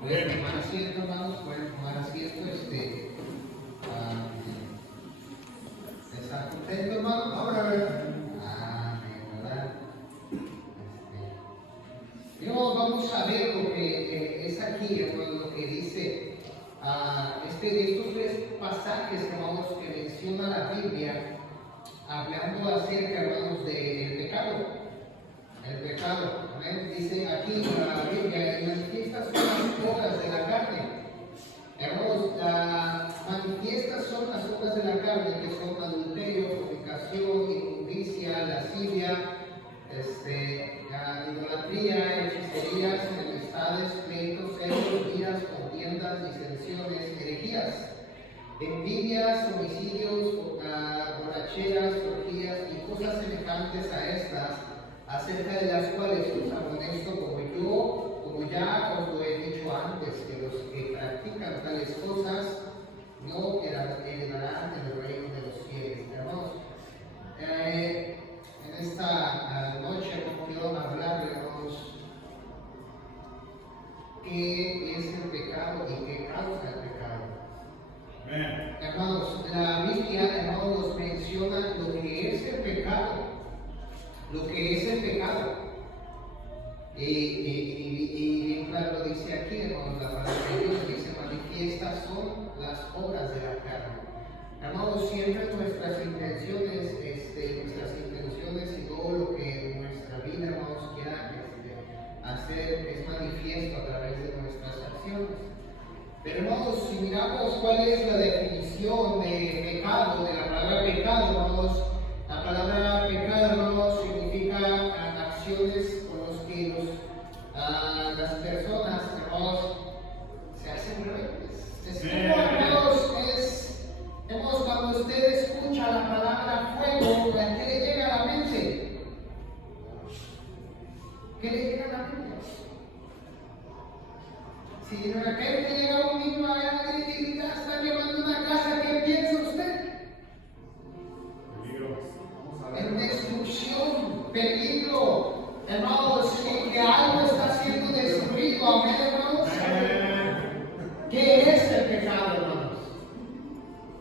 Pueden tomar asiento, hermanos, pueden tomar asiento. ¿Está contento, hermano? Ahora, ¿verdad? Vamos a ver lo que es aquí, hermano, lo que dice estos tres pasajes, hermanos, que menciona la Biblia, hablando acerca, hermanos, del pecado. El pecado, amén. Dice aquí la Biblia, manifiestas son las obras de la carne. Hermanos, manifiestas son las obras de la carne, que son adulterio, fornicación, inmundicia, lascivia, idolatría, hechicerías, enemistades, pleitos, celos, iras, contiendas, disensiones, herejías, envidias, homicidios, borracheras, orgías y cosas semejantes a estas, acerca de las cuales os amonesto como ya os lo he dicho antes, que los que practican tales cosas no heredarán el reino de los cielos. Hermanos, en esta noche hemos podido hablar, hermanos, qué es el pecado y qué causa el pecado. Amen. Hermanos, la Biblia, hermanos, nos menciona lo que es el pecado. Lo que es el pecado. Y claro, lo dice aquí, hermanos, la palabra de Dios dice: manifiestas son las obras de la carne. Hermanos, siempre nuestras intenciones y todo lo que nuestra vida, hermanos, quiera hacer es manifiesto a través de nuestras acciones. Pero, hermanos, si miramos cuál es la definición de pecado, de la palabra pecado, hermanos, la palabra pecado, hermanos, significa acciones con las que las personas, hermanos, se hacen rebeldes. Es como, hermanos, cuando usted escucha la palabra fuego, ¿qué le llega a la mente? ¿Qué le llega a la mente? Si de repente llega un niño allá y está quemando una casa, ¿qué piensa usted? En destrucción, peligro, hermanos, que algo está siendo destruido. Amén, hermanos. ¿Qué es el pecado, hermanos?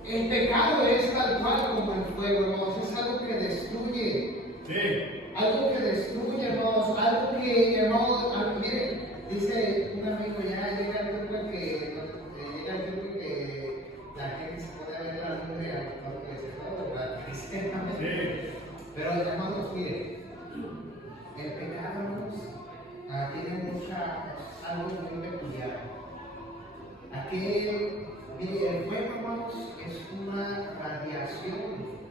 El pecado es tal cual como el fuego, hermanos. Es algo que destruye. Sí. Algo que destruye, hermanos. Algo que, hermanos, miren, dice un amigo, ya llega el tiempo que la gente se puede ver la lumbre a lo que se todo, ¿verdad? Sí. Pero, hermanos, miren, el pecado, hermanos, tiene algo muy peculiar. Aquí, mire, el fuego, hermanos, es una radiación,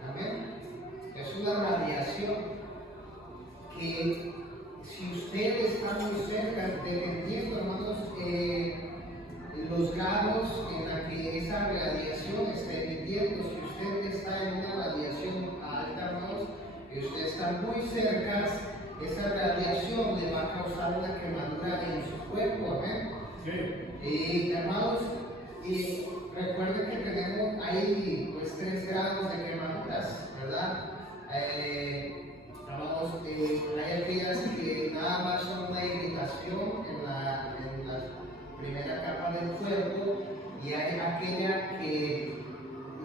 amén. Es una radiación que, si usted está muy cerca, dependiendo, hermanos, los grados en la que esa radiación está emitiendo, si usted está en una radiación alta, hermanos, y usted está muy cerca, esa radiación le va a causar una quemadura en su cuerpo, amén. Sí. Y, hermanos, recuerden que tenemos ahí pues 3 grados de quemaduras, ¿verdad? Hay aquellas que nada más son una irritación en la primera capa del cuerpo, y hay aquella que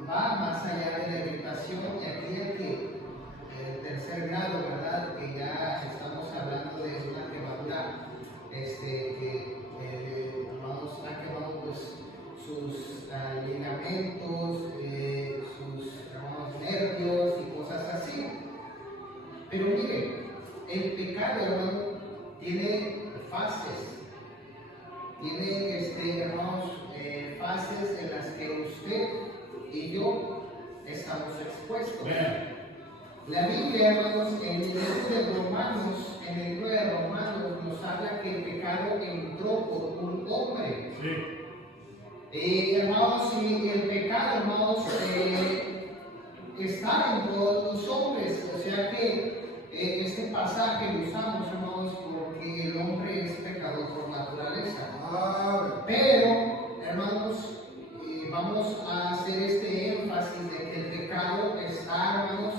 va más allá de la irritación, y aquella que el tercer grado, ¿verdad? Que ya estamos hablando de una quemadura que hermanos, ha quemado pues sus ligamentos, sus nervios y cosas así. Pero mire, el pecado, hermano, tiene fases. Tiene, hermanos, fases en las que usted y yo estamos expuestos. La Biblia, hermanos, en el libro de Romanos, en el libro de Romanos, nos habla que el pecado entró por un hombre. Sí. Hermanos, y el pecado, hermanos, está en todos los hombres. O sea que este pasaje lo usamos, hermanos, porque el hombre es pecador por naturaleza. Pero, hermanos, vamos a hacer este énfasis de que el pecado está, hermanos,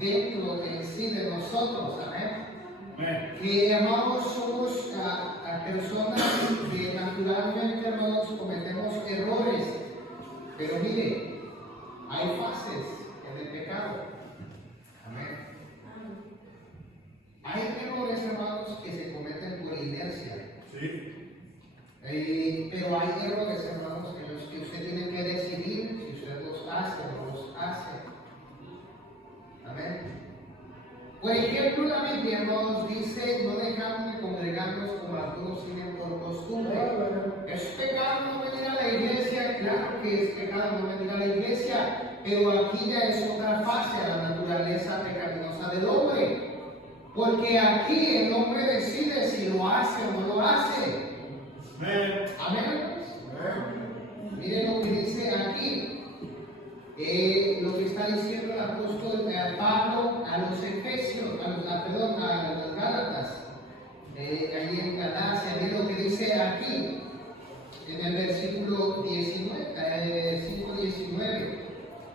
dentro en sí de nosotros, amén. Que, hermanos, somos personas de naturaleza hermanos, cometemos errores. Pero mire, hay fases en el pecado. Amén. Hay errores, hermanos, que se cometen por inercia. Sí. Pero hay errores, hermanos, en los que usted tiene que decidir si usted los hace o no los hace. Amén. Por ejemplo, la Biblia, hermanos, dice: no dejamos de congregarnos como algunos tienen por costumbre. ¿Es pecado no venir a la iglesia? Claro que es pecado no venir a la iglesia, pero aquí ya es otra fase a la naturaleza pecaminosa del hombre. Porque aquí el hombre decide si lo hace o no lo hace. Amén. Amén. Miren lo que dice aquí. Lo que está diciendo el apóstol Pablo a los Efesios, a los Gálatas, ahí en Galacia. Miren lo que dice aquí, en el versículo 5:19.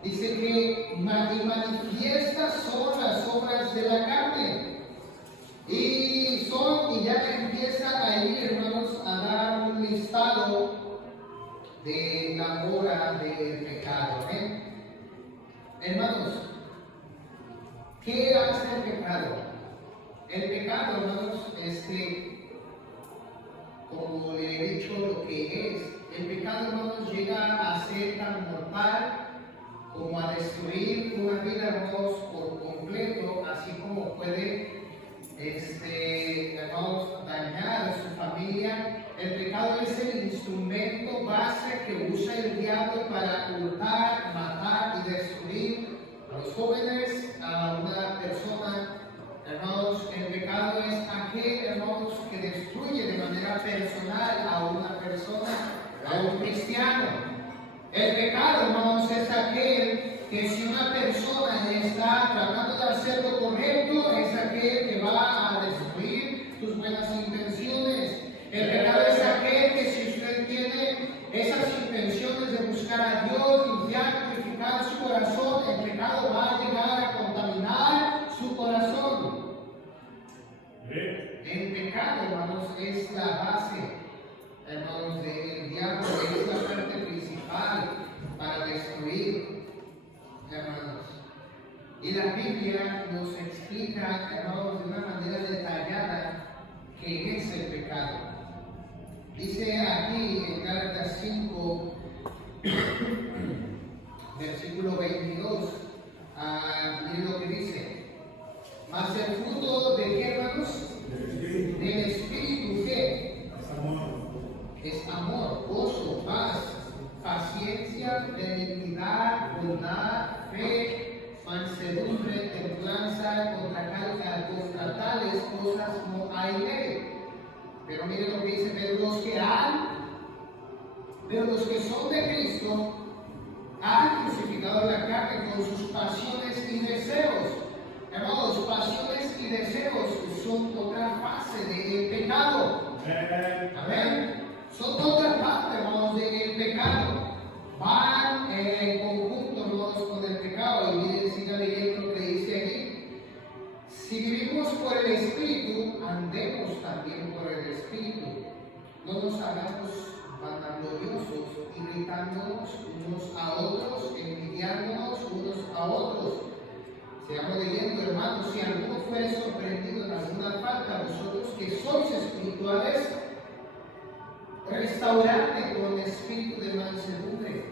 Dice que manifiestas son las obras de la carne. Y ya empieza a ir, hermanos, a dar un listado de la obra del pecado. Hermanos, ¿qué hace el pecado? El pecado, hermanos, como le he dicho lo que es, el pecado, hermanos, llega a ser tan mortal como a destruir una vida, hermanos, por completo, así como puede hermanos, dañar a su familia. El pecado es el instrumento base que usa el diablo para hurtar, matar y destruir a los jóvenes, a una persona. Hermanos, el pecado es aquel, hermanos, que destruye de manera personal a una persona, a un cristiano. El pecado, hermanos, es aquel que si una persona está tratando de hacer lo correcto, es aquel que va a destruir sus buenas intenciones. El pecado es aquel que si usted tiene esas intenciones de buscar a Dios, limpiar, purificar su corazón, el pecado va a llegar a contaminar su corazón. El pecado, hermanos, es la base, hermanos, del diablo, es la parte principal para destruir, hermanos. Y la Biblia nos explica, hermanos, de una manera detallada qué es el pecado. Dice aquí en Gálatas 5, versículo 22, miren lo que dice: mas el fruto de qué, hermanos? Del Espíritu, ¿qué? Es amor, gozo, paz, paciencia, benignidad, bondad, fe, mansedumbre, templanza. Contra tales cosas no hay ley. Pero miren lo que dice: pero los que son de Cristo han crucificado la carne con sus pasiones y deseos. Hermanos, pasiones y deseos son otra fase del pecado. Amén. Son otra parte, hermanos, del pecado. Van en conjunto, hermanos, con el pecado. Y miren, siga leyendo lo que dice aquí. Si vivimos por el Espíritu, andemos también por el Espíritu. No nos hagamos vanagloriosos, irritándonos unos a otros, envidiándonos unos a otros. Sigamos leyendo, hermanos: si alguno fuere sorprendido en alguna falta, vosotros que sois espirituales, restauradle con espíritu de mansedumbre,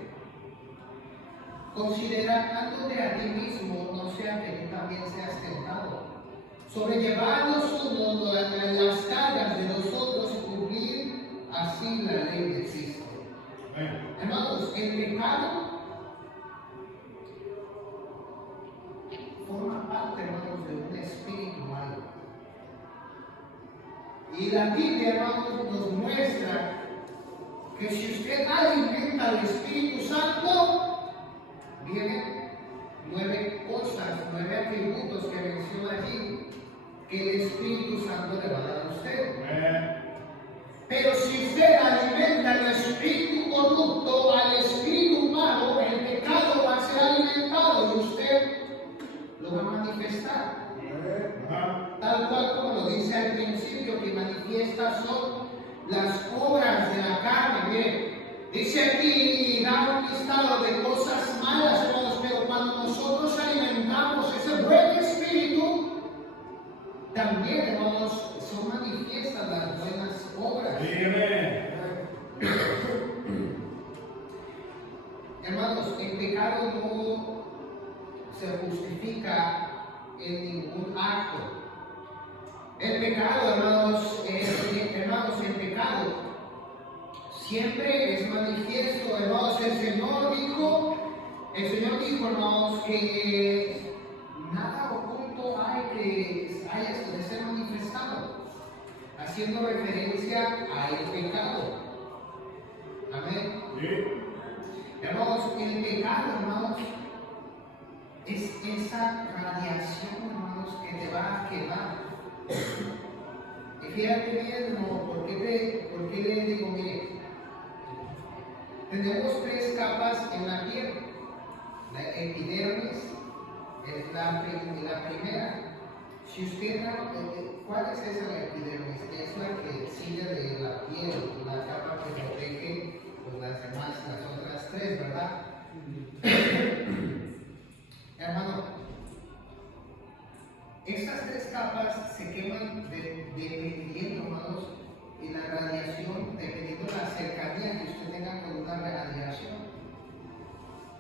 considerándote a ti mismo, no sea que tú también seas tentado. Sobrellevarnos unos las cargas de los otros y cumplir así la ley de Cristo. Hermanos, el pecado forma parte, hermanos, de un espíritu malo. Y la Biblia, hermanos, nos muestra que si usted alimenta al Espíritu Santo, vienen 9 cosas, 9 atributos que menciona allí, que el Espíritu Santo le va a dar a usted. Pero si usted alimenta al espíritu corrupto, al espíritu malo, el pecado va a ser alimentado y usted lo va a manifestar. Tal cual como lo dice al principio, que manifiestas son las obras de la carne. Mire, Dice aquí y da un listado de cosas malas, hermanos, pero cuando nosotros alimentamos ese buen espíritu, también, hermanos, son manifiestas las buenas obras. Hermanos, el pecado no se justifica en ningún acto. El pecado, hermanos, el pecado siempre es manifiesto, hermanos. El Señor dijo, hermanos, que nada oculto hay que haya de ser manifestado, haciendo referencia al pecado. Amén. Sí. Hermanos, el pecado, hermanos, es esa radiación, hermanos, que te va a quemar. Y fíjate bien, hermano, ¿por qué le digo? Mire, tenemos tres capas en la piel. La epidermis es la primera. Si usted ¿cuál es esa la epidermis? Es la que sigue de la piel, la capa que protege pues, las otras tres, ¿verdad? Hermano, estas tres capas se queman dependiendo, hermanos, y la radiación, dependiendo de la cercanía que usted tenga con una radiación.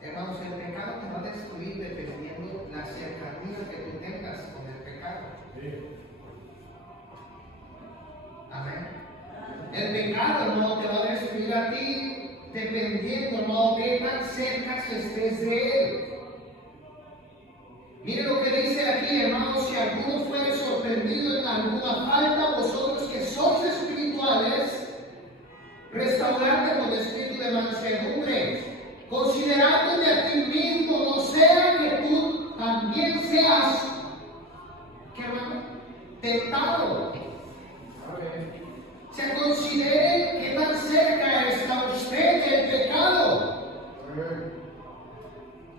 Hermanos, el pecado te va a destruir dependiendo la cercanía que tú tengas con el pecado. Sí. Amén. El pecado no te va a destruir a ti dependiendo, no de tan cerca estés de él. Mire lo que dice aquí, hermanos: si alguno fuere sorprendido en alguna falta, vosotros que sois espirituales, restauradle con espíritu de mansedumbre, considerándote a ti mismo, no sea que tú también seas, ¿qué, hermano? Tentado. Se considere que tan cerca está usted del pecado.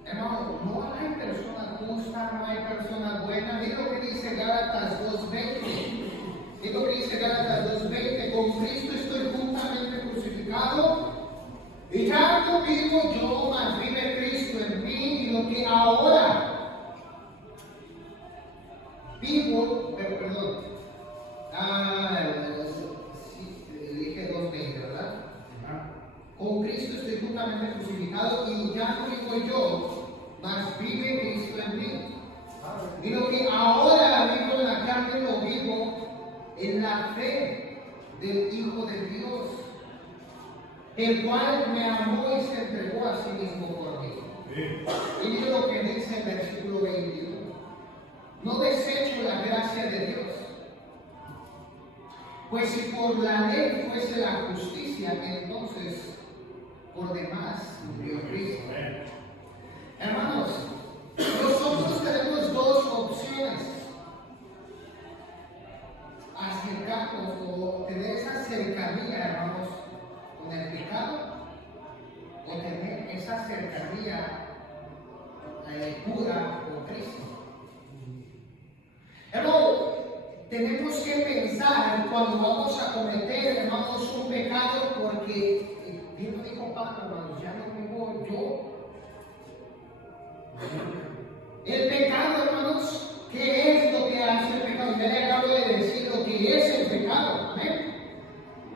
Hermano, no hay persona justa, no hay persona buena. Mira lo que dice Gálatas 2:20. Mira lo que dice Gálatas 2:20. Con Cristo estoy juntamente crucificado, y ya no vivo yo, mas vive Cristo en mí, y lo que ahora vivo, perdón. Dije 2:20, ¿verdad? Con Cristo estoy juntamente crucificado, y ya no vivo yo, mas vive Cristo en mí. Y lo que ahora vivo en la carne lo vivo en la fe del Hijo de Dios, el cual me amó y se entregó a sí mismo por mí. Y mira lo que dice el versículo 21. No desecho la gracia de Dios, pues si por la ley fuese la justicia, entonces por demás murió Cristo. Hermanos, nosotros tenemos dos opciones: acercarnos o tener esa cercanía, hermanos, con el pecado, o tener esa cercanía pura con Cristo. Hermano, tenemos que pensar cuando vamos a cometer, hermanos, un pecado, porque Dios no dijo: Pablo, hermanos, ya no vivo yo. El pecado, hermanos, ¿qué es lo que hace el pecado? Ya le acabo de decir lo que es el pecado. ¿Amén?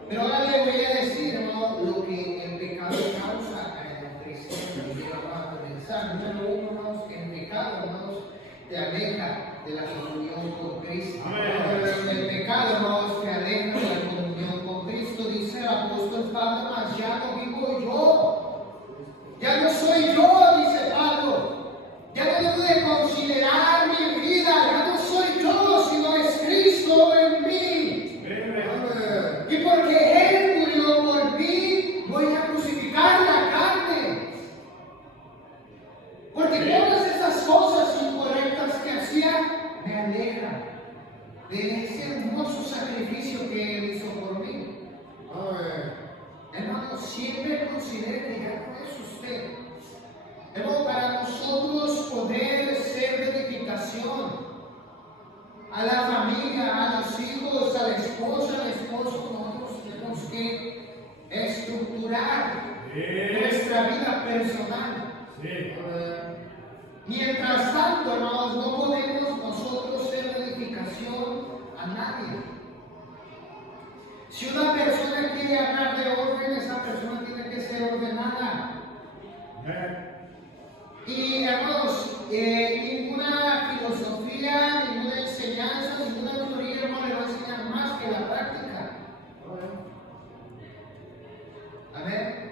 Pero ahora le voy a decir, hermano, lo que el pecado causa en el cristiano. Y vamos a comenzar. Número uno, hermanos, el pecado, hermanos, te aleja de la comunión con Cristo. El pecado, hermanos, te aleja de la comunión con Cristo. Dice el apóstol Pablo: mas ya no vivo yo, ya no soy yo, dice Pablo. Ya no debo de considerar mi vida, ya no soy yo, sino es Cristo en mí. Y porque Él murió por mí, voy a crucificar la carne. Porque todas esas cosas incorrectas que hacía me alejan de ese hermoso sacrificio que Él hizo por mí. Hermano, siempre considere que ya no es usted. Hermano, para nosotros poder ser de edificación a la familia, a los hijos, a la esposa, al esposo, nosotros tenemos que estructurar nuestra vida personal. Mientras tanto, hermanos, no podemos nosotros ser edificación a nadie. Si una persona quiere hablar de orden, esa persona tiene que ser ordenada. Y hermanos, ninguna filosofía, ninguna enseñanza, ninguna teoría, hermano, le va a enseñar más que la práctica. Amén.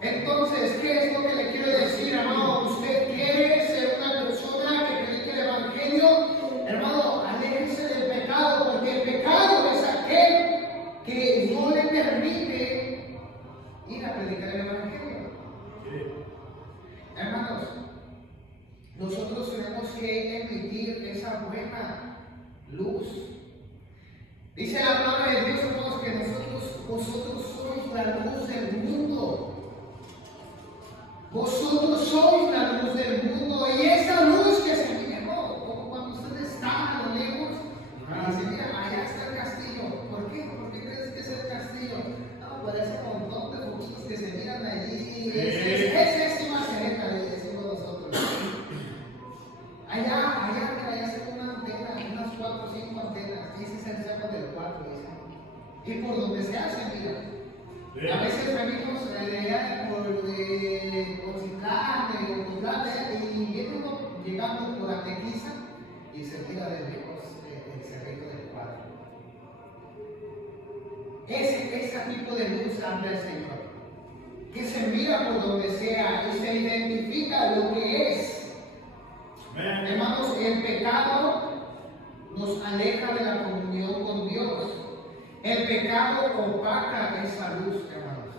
Entonces, ¿qué es lo que le quiero decir, hermano? Usted quiere ser una persona que predique el evangelio, hermano, aléjese del pecado, porque el pecado es aquel que no le permite ir a predicar el evangelio. Hermanos, nosotros tenemos que emitir esa buena luz. Dice la palabra de Dios, hermanos, que vosotros sois la luz del mundo. Vosotros sois la luz del mundo, y esa luz que se mira, como cuando usted está a lo lejos, y se mira, allá está el castillo. ¿Por qué? ¿Por qué crees que es el castillo? No, por ese montón de foquitos que se miran allí. Es una cereta, le decimos nosotros. Allá se pone una antena, unas 4 o 5 antenas. Ese es el cerco del 4, dice. Y por donde se hace, mira. A veces venimos de allá por Citlán, y viene uno llegando por la Tequiza y se mira de lejos el cerrito del 4. Ese tipo de luz habla el Señor, que se mira por donde sea y se identifica lo que es. Hermanos, el pecado nos aleja de la comunión con Dios. El pecado opaca esa luz, hermanos.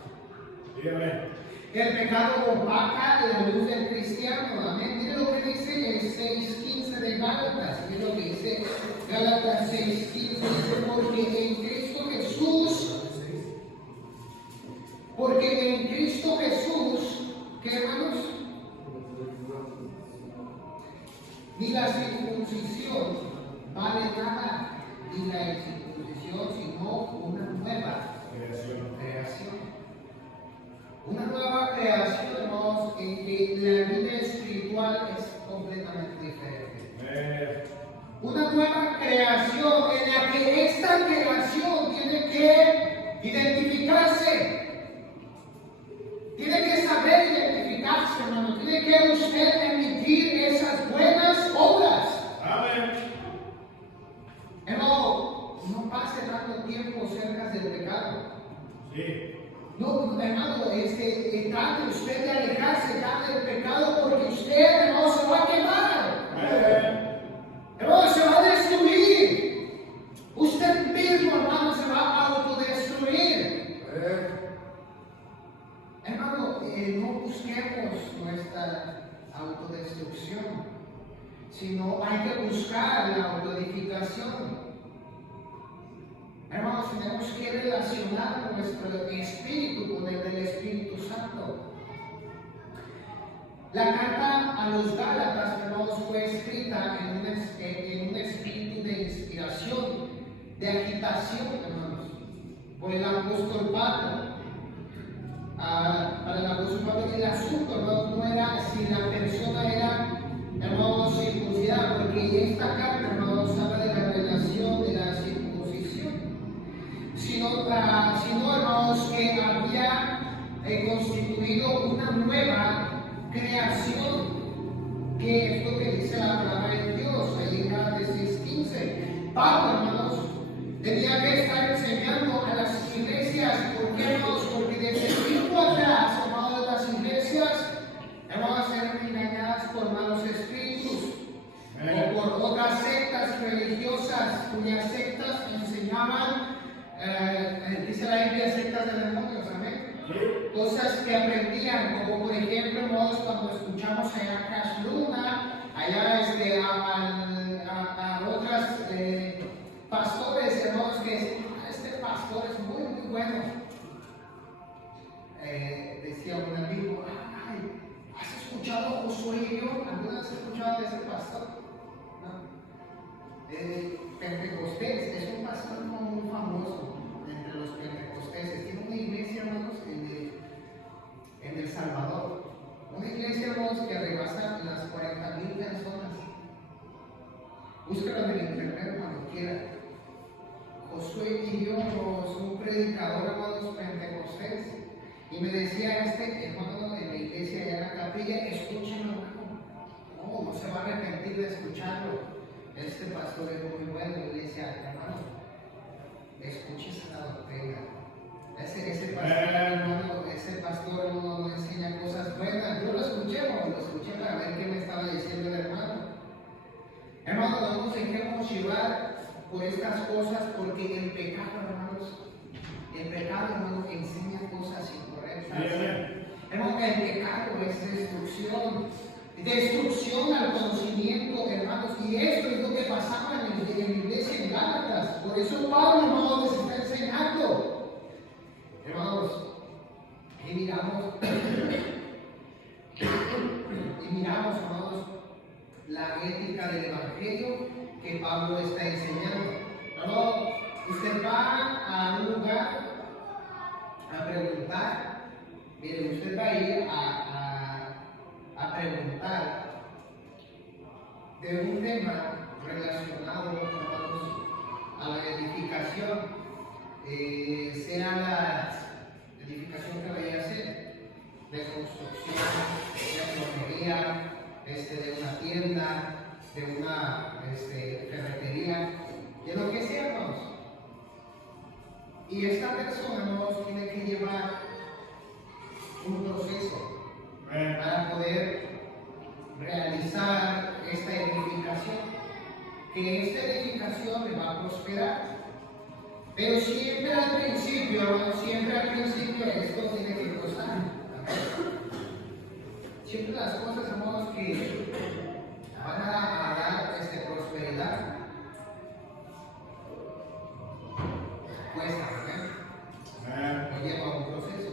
El pecado opaca la luz del cristiano. Amén. Mire lo que dice el 6:15 de Gálatas. Mire lo que dice Gálatas 6:15. Dice, porque en Cristo Jesús, ¿qué, hermanos? Ni la circuncisión vale nada, ni la incircuncisión, sino una nueva creación. Una nueva creación, hermanos, en que la vida espiritual es completamente diferente. Una nueva creación en la que esta creación tiene que identificarse. Tiene que saber identificarse, hermano. Tiene que usted emitir esas buenas obras. Amén. Hermano, no pase tanto tiempo cerca del pecado. Sí. No, hermano, trate usted de alejarse del pecado, porque usted, hermano, se va a quemar. Hermano, se va a destruir. Usted mismo, hermano, se va a autodestruir. Hermano, no busquemos nuestra autodestrucción, sino hay que buscar la autoedificación. Hermanos, tenemos que relacionar nuestro espíritu con el del Espíritu Santo. La carta a los Gálatas, hermanos, fue escrita en un espíritu de inspiración, de agitación, hermanos, por el apóstol Pablo. Para el apóstol Pablo, el asunto, hermanos, no era si la persona era, hermanos, circuncidada, porque esta carta, hermanos, habla de la relación de la circuncisión, sino hermanos, que había constituido una nueva creación, que es lo que dice la palabra de Dios, ahí en Gálatas 6:15. Pablo, hermanos, tenía que estar enseñando a las iglesias. ¿Por qué, hermanos? Porque desde tiempo atrás, hermanos, las iglesias, hermanos, eran engañadas por malos espíritus o por otras sectas religiosas, cuyas sectas enseñaban, dice la Biblia, sectas de demonios, amén. Cosas que aprendían, como por ejemplo, hermanos, cuando escuchamos a Cash Luna, allá a otras pastores, hermanos, que decían, este pastor es muy, muy bueno. Decía un amigo, ¿has escuchado a Josué Higuero? ¿Alguna vez has escuchado de ese pastor? ¿No? Pentecostés, es un pastor muy famoso entre los pentecosteses. Tiene una iglesia, hermanos, Y me decía este hermano en la iglesia, allá en la capilla, escúchalo, hermano. No se va a arrepentir de escucharlo. Este pastor es muy bueno. Y le decía, hermano, escuches la doctrina. Ese pastor no enseña cosas buenas. Yo lo escuché para ver qué me estaba diciendo el hermano. Hermano, no nos dejemos llevar por estas cosas, porque el pecado, hermano, enseña cosas incorrectas. Hermano, el pecado es destrucción al conocimiento, hermanos, y esto es lo que pasaba en la iglesia en Gálatas. Por eso Pablo, hermano, les está enseñando, hermanos, y miramos, hermanos, la ética del evangelio que Pablo está enseñando. Hermano, usted va a un lugar a preguntar. Mire, usted va a ir a preguntar de un tema relacionado, hermanos, a la edificación, sea la edificación que vaya a hacer, de construcción, de plomería, de una tienda, de una ferretería, de lo que sea, hermanos. Y esta persona, hermanos, tiene que llevar un proceso para poder realizar esta edificación, que esta edificación le va a prosperar. Pero siempre al principio, hermanos, esto tiene que costar. Siempre las cosas, hermanos, que van a dar prosperidad, cuesta, ¿verdad? Lleva un proceso.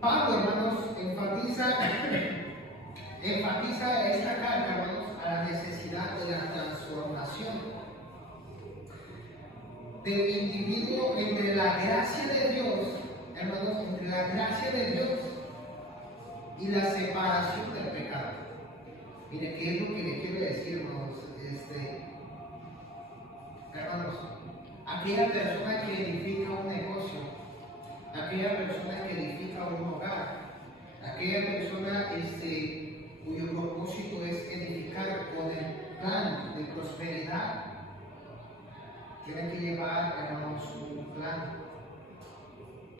Pablo, hermanos, enfatiza esta carta, hermanos, a la necesidad de la transformación del individuo entre la gracia de Dios, hermanos, entre la gracia de Dios y la separación del pecado. Mire, ¿qué es lo que le quiero decir, hermanos? Hermanos, aquella persona que edifica un negocio, aquella persona que edifica un hogar, aquella persona cuyo propósito es edificar con el plan de prosperidad, tiene que llevar, hermanos, un plan,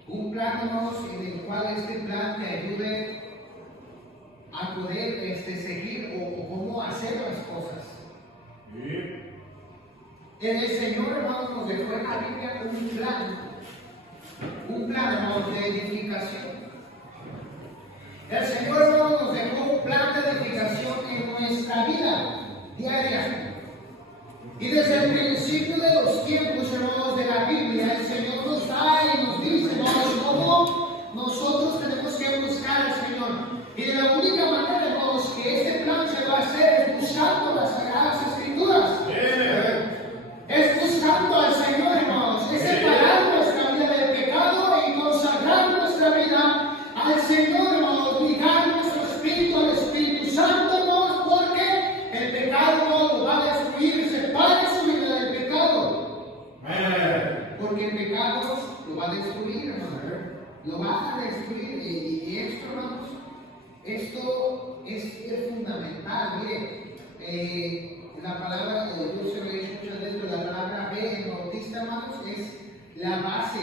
hermanos, en el cual este plan te ayude a poder seguir o cómo hacer las cosas. El Señor, hermanos, nos dejó en la Biblia un plan, hermanos, de edificación. El Señor, hermanos, nos dejó un plan de edificación en nuestra vida diaria. Y desde el principio de los tiempos, hermanos, de la Biblia, el Señor nos da y nos dice, hermanos, cómo nosotros tenemos que buscar al Señor. Y de la única manera, hermanos, que este plan se va a hacer es buscando las Sagradas Escrituras. Es buscando al Señor, hermanos. Es separar nuestra vida del pecado y consagrar nuestra vida al Señor, hermanos. Ligar nuestro espíritu al Espíritu Santo, hermanos, porque el pecado no lo va a destruir. Separe su vida del pecado. Porque el pecado lo va a destruir, hermanos. Lo va a destruir. Y esto, hermanos, esto es fundamental. Mire, la palabra, yo se lo he dicho muchas veces, pero la palabra B en Bautista, hermanos, es la base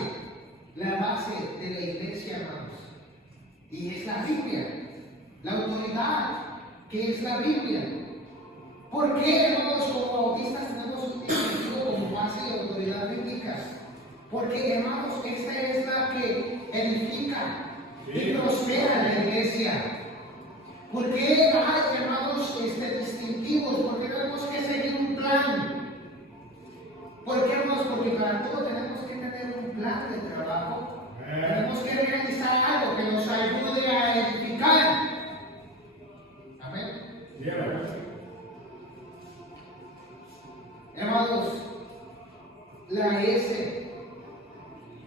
de la iglesia, hermanos. Y es la Biblia, la autoridad que es la Biblia. ¿Por qué, hermanos, como bautistas tenemos esto como base de autoridad bíblica? Porque, hermanos, esta es la que edifica y prospera la iglesia. ¿Por qué hay, hermanos, distintivos? ¿Por qué tenemos que seguir un plan? ¿Por qué, hermanos? Porque para todo tenemos que tener un plan de trabajo. Tenemos que realizar algo que nos ayude a edificar. Amén. Hermanos,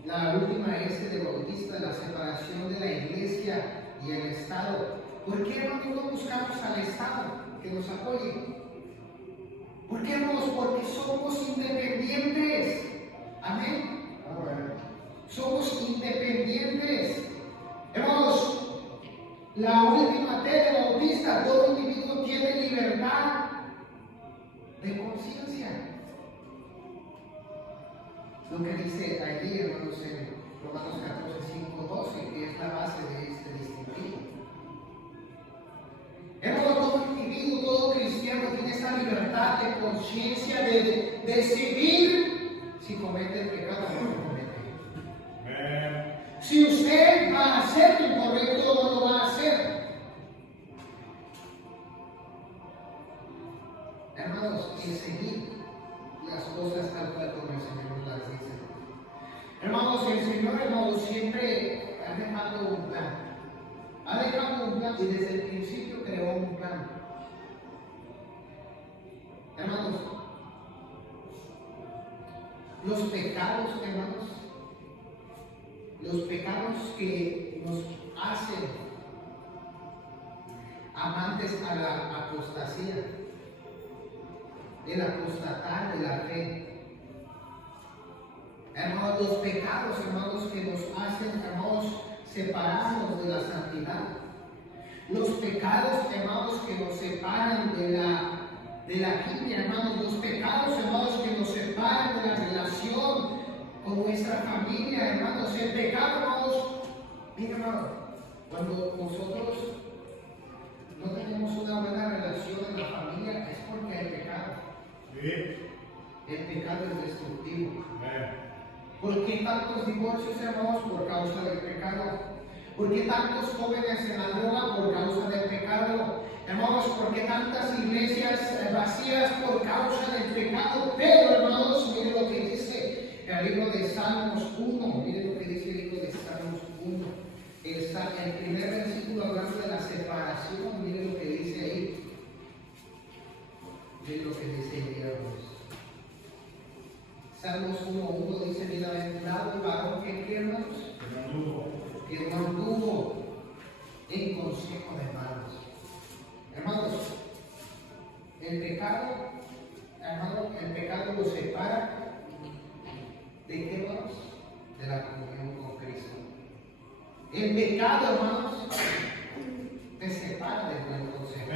la última S de Bautista, la separación de la iglesia y el Estado. ¿Por qué, hermanos, no buscamos al Estado que nos apoye? ¿Por qué, hermanos? Porque somos independientes. Amén. la última T de Bautista, todo individuo tiene libertad de conciencia. Lo que dice allí, hermanos, en Romanos 14:5-12, que es la base de este distintivo. Hermano, todo individuo, todo cristiano tiene esa libertad de conciencia de decidir si comete el pecado o no lo comete. Si usted va a hacer lo incorrecto o no lo va a hacer. Hermanos, y seguir las cosas tal cual como el Señor nos las dice. Hermanos, el Señor, hermanos, siempre ha dejado un plan. Ha dejado un plan y desde el principio creó un plan. Hermanos, los pecados, hermanos, los pecados que nos hacen amantes a la apostasía, el apostatar de la fe. Hermanos, los pecados, hermanos, que nos hacen, hermanos, separarnos de la santidad. Los pecados, hermanos, que nos separan de la Biblia, hermanos. Los pecados, hermanos, que nos separan de la relación con nuestra familia, hermanos. El pecado, hermanos, mira, hermano, cuando nosotros no tenemos una buena relación en la familia, es porque hay pecado. El pecado es destructivo. ¿Por qué tantos divorcios, hermanos? Por causa del pecado. ¿Por qué tantos jóvenes en la droga? Por causa del pecado. Hermanos, ¿por qué tantas iglesias vacías? Por causa del pecado. Pero, hermanos, miren lo que dice el libro de Salmos 1. Miren lo que dice el libro de Salmos 1. El primer versículo hablando de la separación. Miren lo que dice ahí. Miren lo que dice ahí, hermanos. Salmos 1:1 dice: bienaventurado el varón que, hermanos, que no anduvo en consejo de malos. Hermanos, el pecado, hermanos, el pecado lo separa de qué, hermanos, de la comunión con Cristo. El pecado, hermanos, te separa del buen consejo.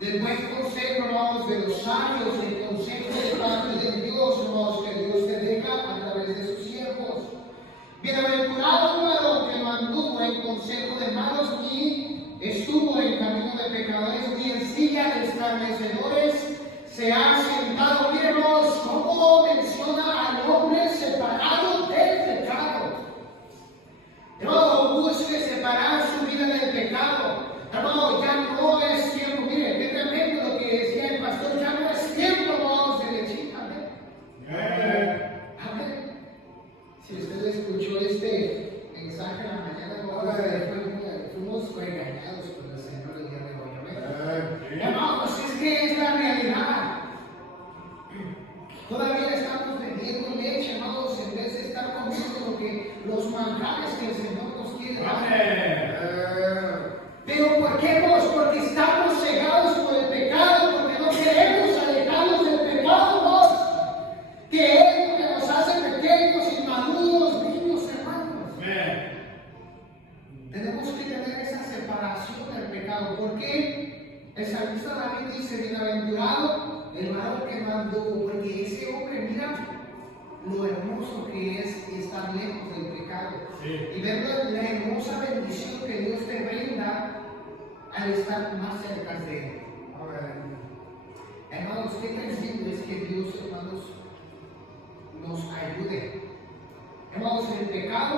Del buen consejo, hermanos, de los sabios, del consejo de parte de Dios, hermanos, que Dios te deja a través de sus siervos. Bienaventurado el varón que no anduvo en consejo de malos, ni estuvo en camino de pecadores, ni en silla de escarnecedores se ha sentado. Hermanos, cómo menciona al hombre separado del pecado. Hermano, busque separar su vida del pecado. Hermano, ya no es tiempo. Mire, qué tremendo lo que decía el pastor. Ya no es tiempo, hermanos, de decir amén. Amén. Si usted escuchó este mensaje en la mañana, fuimos regañados por el Señor el día de hoy. Amén. Hermanos, es que es la realidad. Todavía estamos vendiendo leche, hermanos, en vez de estar comiendo los manjares que el Señor nos quiere dar. ¿Pero por qué, hermanos? Porque estamos cegados por el pecado, porque no queremos alejarnos del pecado, hermanos, que es lo que nos hace pequeños, inmaduros, niños, hermanos. Tenemos que tener esa separación del pecado. ¿Por qué? El salmista David dice: bienaventurado el varón que no anduvo, porque ese hombre, mira lo hermoso que es estar lejos del pecado. Y ver la hermosa bendición que Dios te brinda al estar más cerca de Él. Hermanos, qué tremendo es que Dios, hermanos, nos ayude. Hermanos, el pecado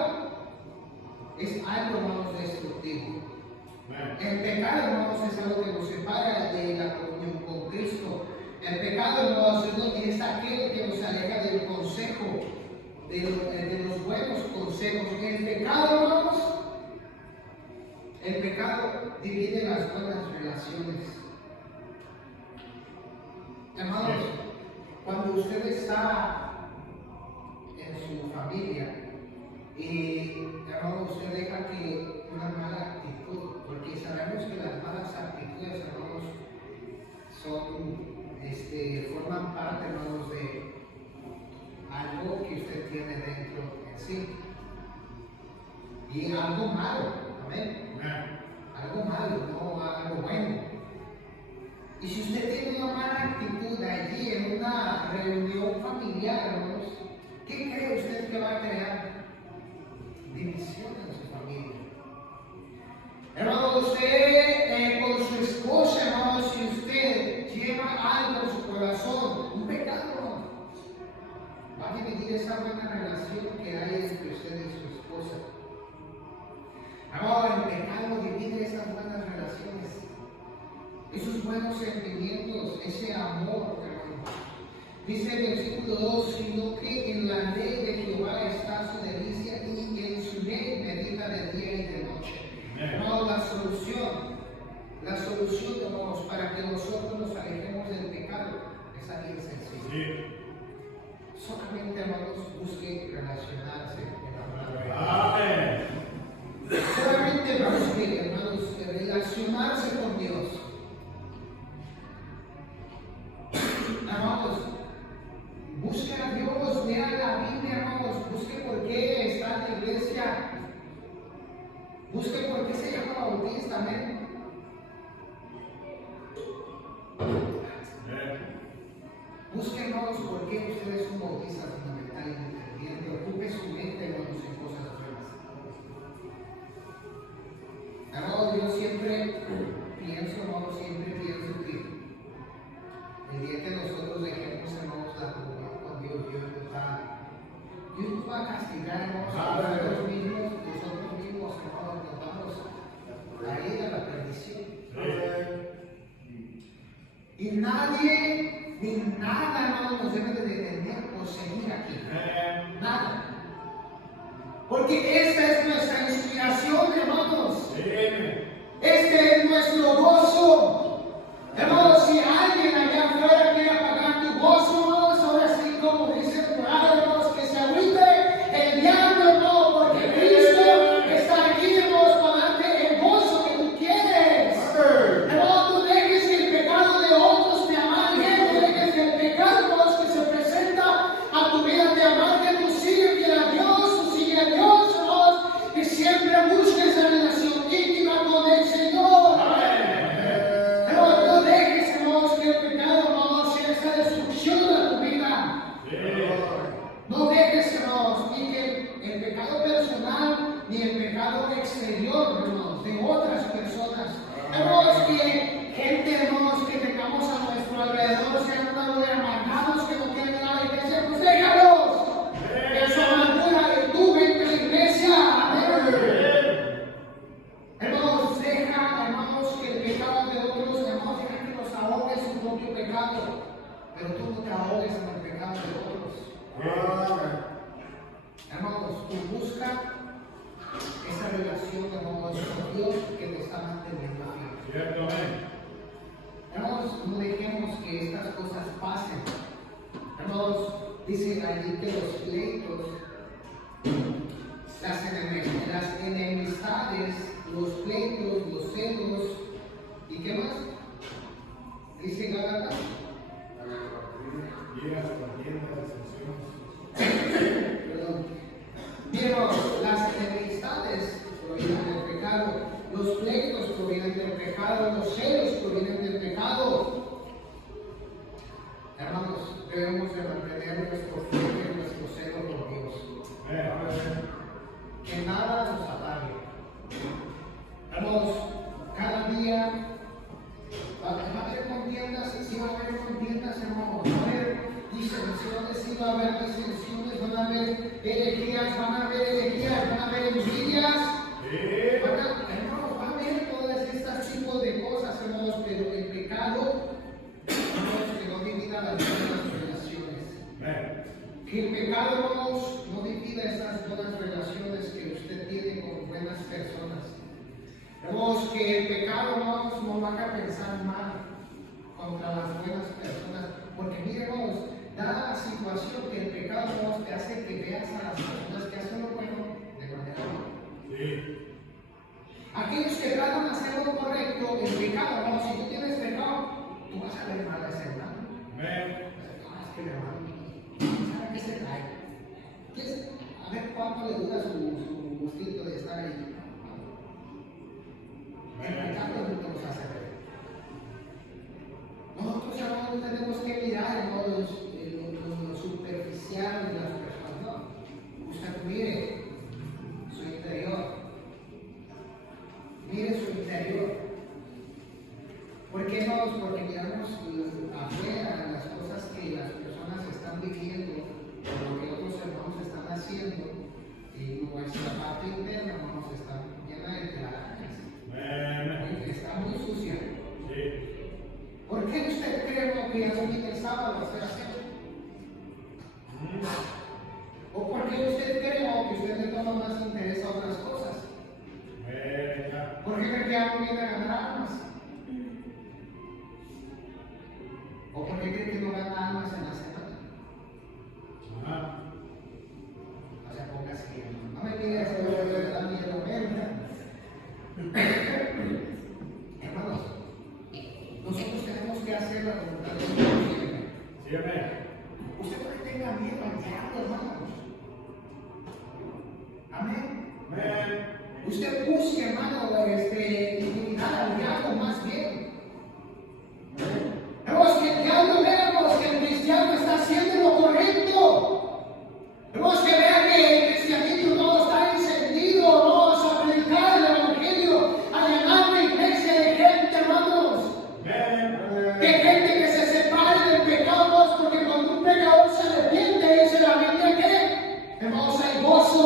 es algo, hermanos, destructivo. El pecado, hermanos, es algo que nos separa de la comunión con Cristo. El pecado, hermanos, es aquel que nos aleja del consejo, de los buenos consejos. El pecado, hermanos, el pecado divide las buenas relaciones. Hermanos, cuando usted está en su familia y, hermanos, usted deja que una mala actitud, porque sabemos que las malas actitudes, hermanos, forman parte, hermanos, de algo que usted tiene dentro en sí. Y algo malo, amén. algo malo, no algo bueno. Y si usted tiene una mala actitud allí en una reunión familiar, hermanos, ¿qué cree usted que va a crear? División en su familia. Hermano, usted con su esposa, hermano, si usted lleva algo en su corazón, un pecado, va a dividir esa buena relación que hay entre usted y su esposa. Hermano, el pecado divide esas buenas relaciones, esos buenos sentimientos, ese amor, hermano. Dice el versículo 2, sino que en la ley de Jehová está su delicia y en su ley medita de día y de noche. Hermano, la solución, hermanos, para que nosotros nos alejemos del pecado es algo sencillo. Sí. Solamente, hermanos, busque relacionarse en la palabra. Amén. Solamente busque, hermanos, relacionarse con Dios. Hermanos, busque a Dios, lea la Biblia, hermanos, busque por qué está en la iglesia. Busque por qué se llama bautista, amén. Busque, hermanos, por qué usted es un bautista fundamental y independiente. Ocupe su mente, hermanos, en cosas buenas. Hermanos, yo siempre pienso, hermanos, que el día que nosotros dejemos, hermanos, la comunión con Dios, Dios nos va a castigar, hermanos, a nosotros mismos, hermanos, nos vamos a ir a la perdición. Y nadie ni nada, hermanos, nos debe de detener por seguir aquí. Nada. Porque esta es nuestra inspiración, hermanos. Este es nuestro gozo. Hermanos, si alguien allá afuera quiere apagar tu gozo, hermanos, ahora sí, como dice por ahí, hermanos, que se agüite el diablo, hermano, porque Cristo está aquí, hermanos, para darte el gozo que tú quieres. Hermano, no dejes que el pecado de otros te amargue, no dejes que el pecado, hermanos, que se presenta a tu vida te amargue. Tú sigue fiel a Dios, tú sigue a Dios, hermanos, que siempre busques esa relación íntima con el Señor. No dejes, hermanos, que el pecado, hermanos, sea esa destrucción de tu vida. No dejes, hermanos, ni que el pecado personal, ni el pecado exterior, hermanos, de otras personas. Hermanos, que gente, hermanos, que tengamos a nuestro alrededor sean una bola de amargados que no quieren ir a la iglesia, pues déjalos. Que su amargura y tú vente a la iglesia. Hermanos, deja, hermanos, que el pecado de otros, hermanos, deja que los ahogue su propio pecado, pero tú no te ahogues en el pecado de otros. Hermanos, tú busca esa relación, hermanos, con Dios que te está manteniendo fiel. Hermanos, no dejemos que estas cosas pasen. Hermanos, dice allí que los pleitos, las enemistades, los pleitos, los celos, ¿y qué más? Dice Gálatas. Perdón. Vieron, las enemistades provienen del pecado, los pleitos provienen del pecado, los celos provienen del pecado. Hermanos, debemos de mantener nuestro fuerte y nuestro celo por Dios. Que nada nos apague. Hermanos, cada día va a haber contiendas, sí va a haber contiendas, hermanos, va a haber disensiones, sí va a haber disensiones, van a haber herejías, van a haber envidias. Hermanos, va a haber todos estos tipos de cosas, hermanos, pero el pecado, hermanos, que no divida las buenas relaciones. Que el pecado, hermanos, no divida esas buenas relaciones que usted tiene con buenas personas. Hermanos, que el pecado, hermanos, no lo haga pensar mal contra las buenas personas. Porque mire, hermanos, dada la situación que el pecado, hermanos, te hace que veas a las personas que hacen lo bueno de manera mala. Aquellos que tratan de hacer lo correcto, el pecado, hermanos, si tú tienes pecado, tú vas a ver mal a ese hermano. Es que el hermano, ¿sabe qué se trae? A ver cuánto le dura su gustito de estar ahí. ya no viene el sábado a hacer aseo? ¿O por qué usted cree que usted le toma más interés a otras cosas? ¿Por qué cree que algo viene a ganar almas? ¿O por qué cree que no gana almas en la semana? O sea, póngase bien. No me diga esto, de da miedo, hermanos, nosotros tenemos que hacer la voluntad de Dios. Sí, amén. Usted no le tenga miedo al diablo, hermanos. Amén. Amén. Usted busque, hermano, intimidar al diablo más bien. Vemos que el diablo vemos que el cristiano está haciendo lo correcto. Vemos que vea que el cristianismo no está encendido, no a predicar el evangelio, a llenar la iglesia de gente, hermanos. De gente que se separe del pecado, porque cuando un pecador se arrepiente, dice la Biblia que, hermanos, hay gozo.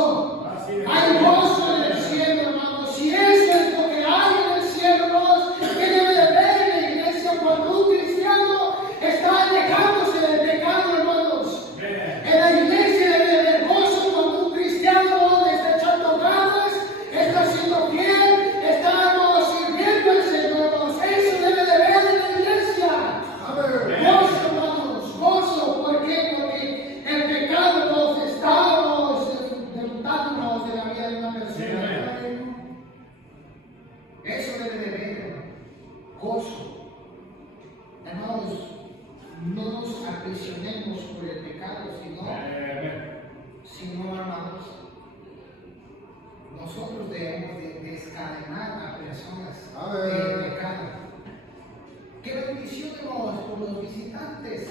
Hay gozo en el cielo, hermanos. Si eso es lo que hay en el cielo, hermanos, ¿qué debe de ver en la iglesia cuando un cristiano está alejándose del pecado, hermanos? En la iglesia debe de haber gozo cuando un cristiano está echando ganas, está siendo fiel, está, hermanos, sirviendo al Señor, hermanos. Eso debe de ver en la iglesia. Gozo, hermanos, gozo. ¿Por qué? Porque el pecado nos está, derrotándonos de la vida de una persona. Eso debe de ver, gozo. Hermanos, no nos aprisionemos por el pecado, sino, hermanos, nosotros debemos de desencadenar a personas del pecado. Qué bendición, hermanos, por los visitantes.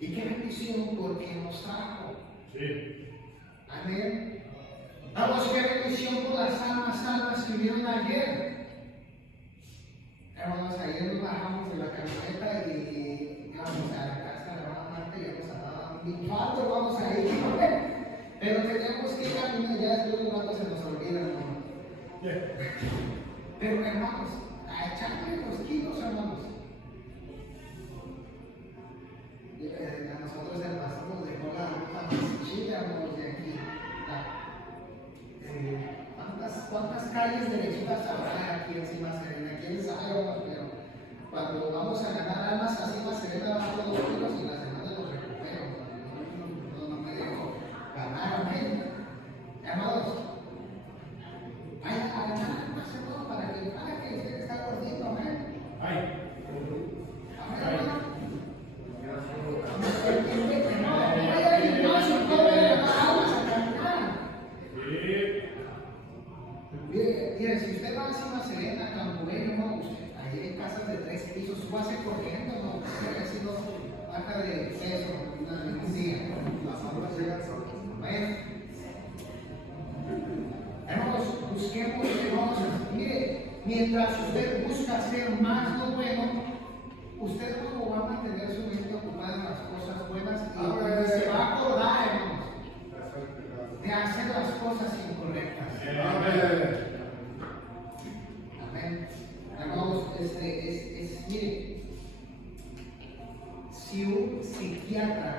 Y qué bendición porque nos trajo. Amén. Vamos, qué bendición por las almas que vieron ayer. Hermanos, ayer nos bajamos de la camioneta y vamos a la casa de la hermana Marta y ya nos andaban limpiando, vamos a ir. Pero tenemos que caminar, ya después de un rato se nos olvida, hermano. Pero hermanos, a echarle los kilos, hermanos. A nosotros el pastor nos dejó la ruta más chida, hermanos, de aquí. ¿Cuántas calles derechitas habrá aquí en Cima Serena? ¿Quién sabe, hermanos? Pero cuando vamos a ganar almas a Cima Serena, bajo 2 kilos y la semana los recupero. No me dejo ganar, amén. Hermanos, vayan a ganar almas, hermanos, para que usted está gordito, amén. Amén, hermano. Mire, si usted va a Cima Serena, Camporeño, no, ahí hay casas de 3 pisos, súbase corriendo, no, así no baja de peso un día. Las almas llegan solas. Bueno, hermanos, busquemos, hermanos, mire, mientras usted busca hacer más lo bueno, usted no va a mantener su mente ocupada en las cosas buenas y se va a acordar, hermanos, de hacer las cosas incorrectas. Amén. Hermanos, mire, si un psiquiatra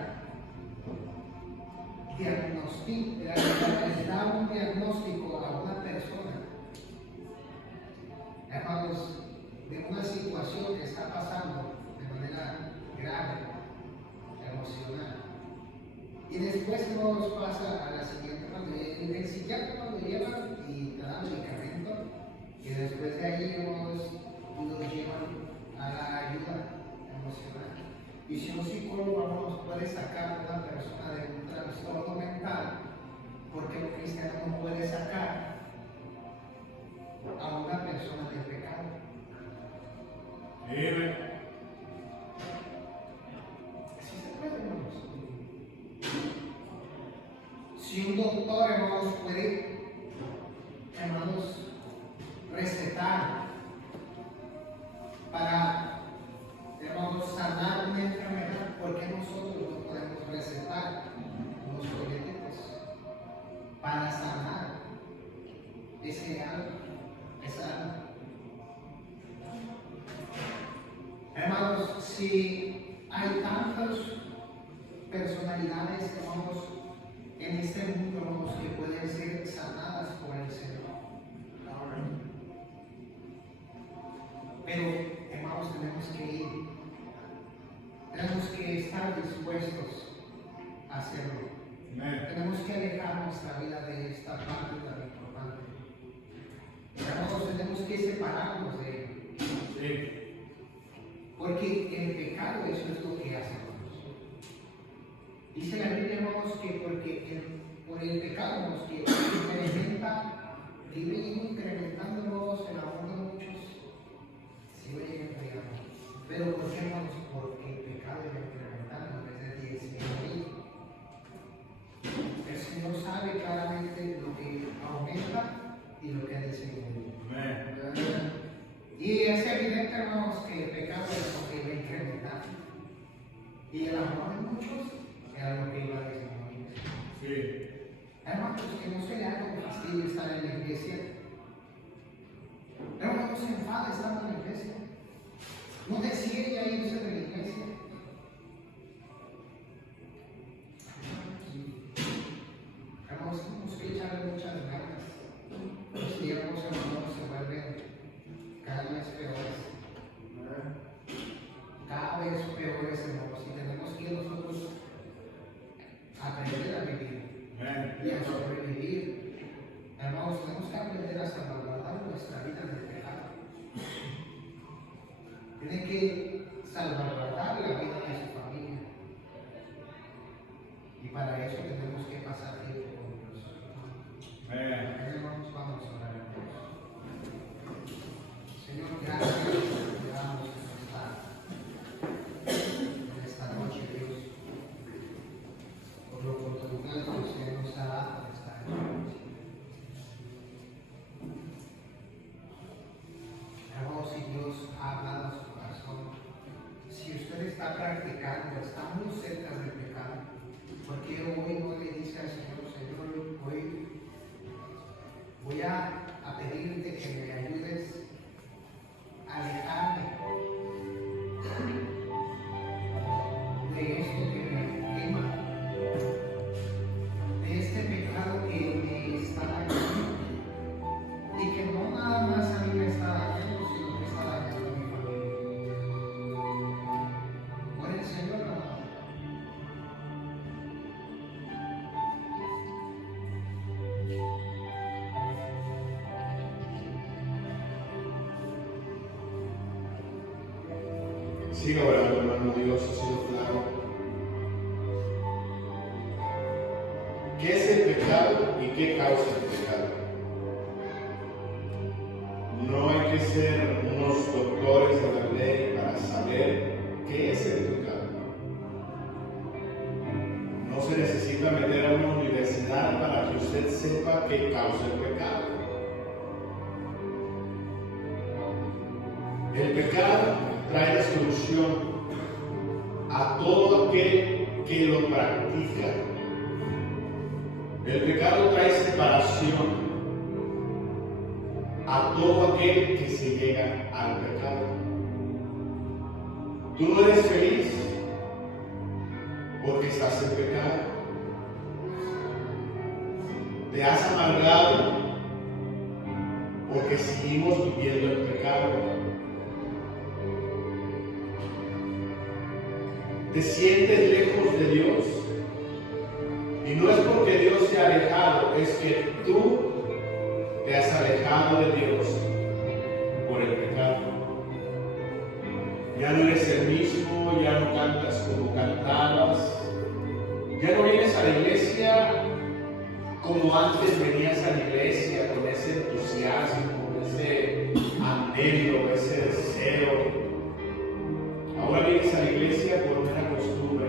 le da un diagnóstico a una persona, hermanos, de una situación que está pasando de manera grave, emocional, y después nos pasa a la siguiente, cuando el psiquiatra cuando lleva y te da medicamento, y después de ahí nos llevan a la ayuda emocional. Y si un psicólogo no nos puede sacar a una persona de un trastorno mental, porque un cristiano no puede sacar a una persona del pecado. Así se puede, hermanos. Si un doctor, hermanos, puede, hermanos, recetar para, hermanos, sanar una enfermedad, ¿por qué nosotros no podemos recetar unos folletos para sanar ese alma, esa alma? Hermanos, si enfermedades, hermanos, en este mundo, hermanos, que pueden ser sanadas por el Señor. Pero, hermanos, tenemos que ir. Tenemos que estar dispuestos a hacerlo. Tenemos que alejar nuestra vida de esta parte tan importante. Hermanos, tenemos que separarnos de él. Sí. Porque el pecado, eso es lo que hace, hermanos. Dice la Biblia, hermanos, que por el pecado, hermanos, que incrementa, vive incrementándonos el amor de muchos, si voy a enfriar. Pero ¿por qué, hermanos? Porque el pecado va incrementando en vez de disminuir. El Señor sabe claramente lo que aumenta y lo que disminuye. Y es evidente, hermanos, que el pecado es lo que iba a incrementar. Y el amor de muchos era lo que iba a disminuir. Sí. Hermanos, que no se le haga un fastidio estar en la iglesia. Hermanos, no se enfada estando en la iglesia. No decide ya irse de la iglesia. Hermanos, tenemos que echarle muchas ganas. Los tiempos, hermanos, se vuelven cada vez peores. Cada vez peores, hermanos, y tenemos que nosotros aprender a vivir y a sobrevivir. Hermanos, tenemos que aprender a salvaguardar nuestra vida del pecado. Tienen que salvaguardar la vida de su familia. Y para eso tenemos que pasar tiempo con Dios. Hermanos, vamos a orar a Dios. Señor, gracias te damos en esta noche, Dios, por la oportunidad que usted nos ha dado de estar aquí. Hermanos, si Dios ha hablado a su corazón, si usted está practicando, está muy cerca del pecado, porque hoy no le dice al Señor, Señor, hoy voy a pedirte que me ayudes a alejarme de esto que me quema, de este pecado que me está dañando y que no nada más a mí me está dañando, sino que está dañando a mi familia. Por el Señor, amado. Siga orando, hermano. Dios ha sido claro. ¿Qué es el pecado y qué causa el pecado? No hay que ser unos doctores de la ley para saber qué es el pecado. No se necesita meter a una universidad para que usted sepa qué causa el pecado. El pecado trae la solución a todo aquel que lo practica. El pecado trae separación a todo aquel que se llega al pecado. Tú no eres feliz porque estás en pecado. Te has amargado porque seguimos viviendo el pecado. Te sientes lejos de Dios y no es porque Dios se ha alejado, es que tú te has alejado de Dios por el pecado. Ya no eres el mismo, ya no cantas como cantabas, ya no vienes a la iglesia como antes venías a la iglesia, con ese entusiasmo, con ese anhelo, ese deseo. Ahora vienes a la iglesia por una costumbre.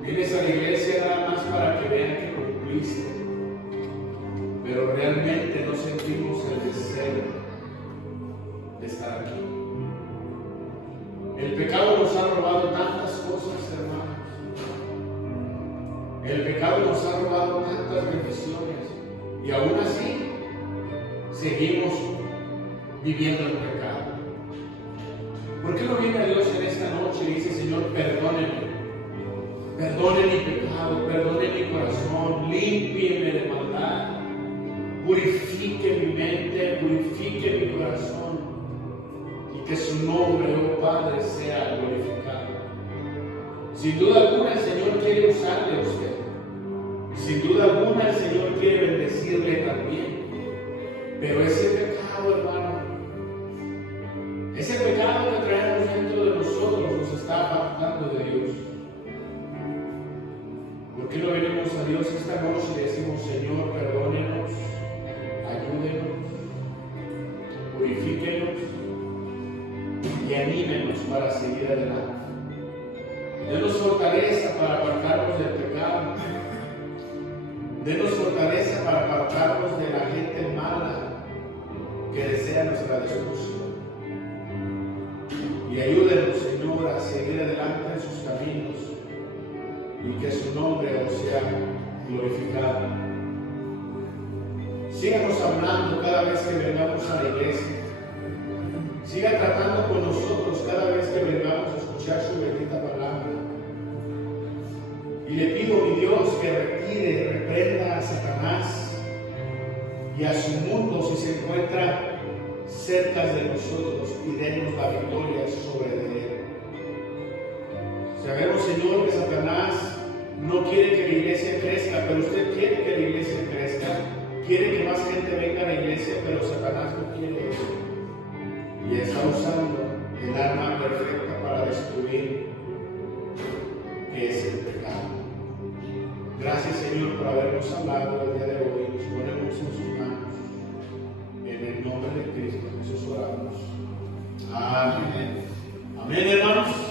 Vienes a la iglesia nada más para que vean que cumpliste, pero realmente no sentimos el deseo de estar aquí. El pecado nos ha robado tantas cosas, hermanos. El pecado nos ha robado tantas bendiciones y aún así seguimos viviendo el pecado. ¿Por qué no viene a Dios en esta noche y dice, Señor, perdóneme? Perdone mi pecado, perdone mi corazón, límpieme de maldad, purifique mi mente, purifique mi corazón, y que su nombre, oh Padre, sea glorificado. Sin duda alguna el Señor quiere usarle a usted. Sin duda alguna el Señor quiere bendecirle también. Pero ese pecado, hermano, ese pecado que traemos dentro de nosotros nos está apartando de Dios. ¿Por qué no venimos a Dios esta noche y decimos: Señor, perdónenos, ayúdenos, purifíquenos y anímenos para seguir adelante? Denos fortaleza para apartarnos del pecado. Denos fortaleza para apartarnos de la gente mala que desea nuestra destrucción. Y ayúdenos, Señor, a seguir adelante en sus caminos y que su nombre sea glorificado. Síganos hablando cada vez que vengamos a la iglesia. Siga tratando con nosotros cada vez que vengamos a escuchar su bendita palabra. Y le pido, mi Dios, que retire, reprenda a Satanás y a su mundo si se encuentra cerca de nosotros, y denos la victoria sobre él. Sabemos, Señor, que Satanás no quiere que la iglesia crezca, pero usted quiere que la iglesia crezca. Quiere que más gente venga a la iglesia, pero Satanás no quiere eso. Y está usando el arma perfecta para destruir, que es el pecado. Gracias, Señor, por habernos hablado el día de hoy. Nos ponemos en sus manos. En el nombre de Cristo Jesús oramos. Amén. Amén, hermanos.